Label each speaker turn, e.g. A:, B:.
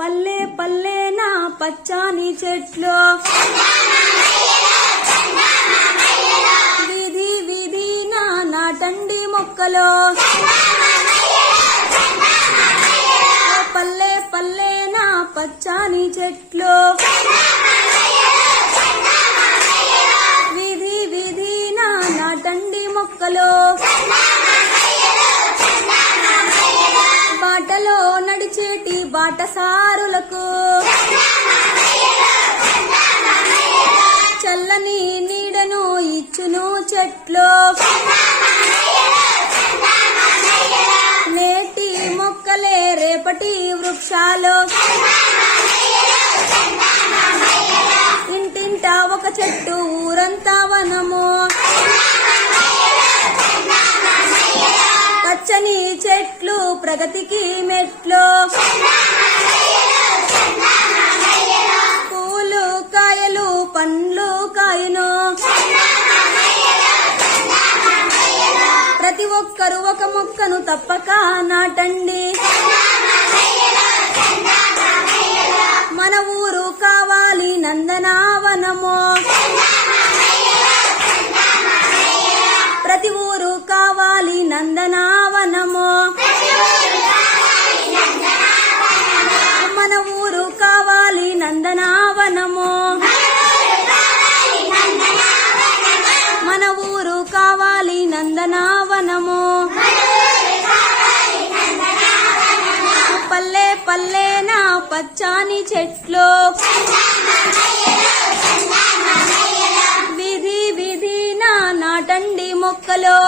A: పల్లె పల్లె నా పచ్చాని చెట్లు. వీధి విధి నా నాటండి మొక్కలు. పల్లె పల్లె నా పచ్చాని చెట్లు. వీధి విధి నా నాటండి మొక్కలు. నడిచేటి బాటసారులకు? చల్లని నీడను ఇచ్చును చెట్లు. నేటి మొక్కలే రేపటి వృక్షాలు. ఇంటింటా ఒక చెట్టు ఊరంతా వనము. చెట్లు ప్రగతికి మెట్లు. పూలు కాయలు పండ్లు కాయను. ప్రతి ఒక్కరు ఒక మొక్కను తప్పక నాటండి. మన ఊరు కావాలి నందనావనము. ప్రతి ఊరు కావాలి నందనావనము. నందనావనము. మన ఊరు కావాలి నందనావనము. పల్లె పల్లె నా పచ్చాని చెట్లు. వీధి వీధి నా నాటండి మొక్కలు.